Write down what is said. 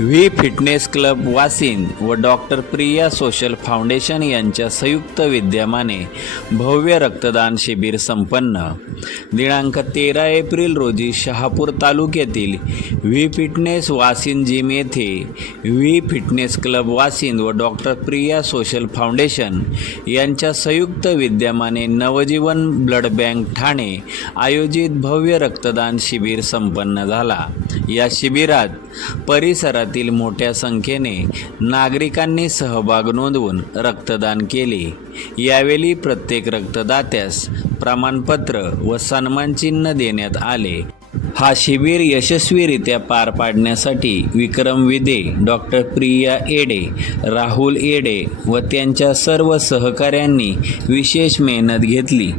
V fitness club वासिन व doctor Priya social foundation यांच्या संयुक्त विद्यमाने भव्य रक्तदान शिबिर संपन्न. दिनांक तेरा एप्रिल रोजी शहापूर तालुक्यातील व्ही फिटनेस वासिन जिम येथे व्ही फिटनेस क्लब वासिन व डॉक्टर प्रिया सोशल फाउंडेशन यांच्या संयुक्त विद्यमाने नवजीवन ब्लड बँक ठाणे आयोजित भव्य रक्तदान शिबिर संपन्न झाला. या शिबिरात परिसरात शहरातील मोठ्या संख्येने नागरिकांनी सहभाग नोंदवून रक्तदान केले. यावेळी प्रत्येक रक्तदात्यास प्रमाणपत्र व सन्मानचिन्ह देण्यात आले. हा शिबिर यशस्वीरित्या पार पाडण्यासाठी विक्रम विदे डॉक्टर प्रिया एडे राहुल एडे व त्यांच्या सर्व सहकाऱ्यांनी विशेष मेहनत घेतली.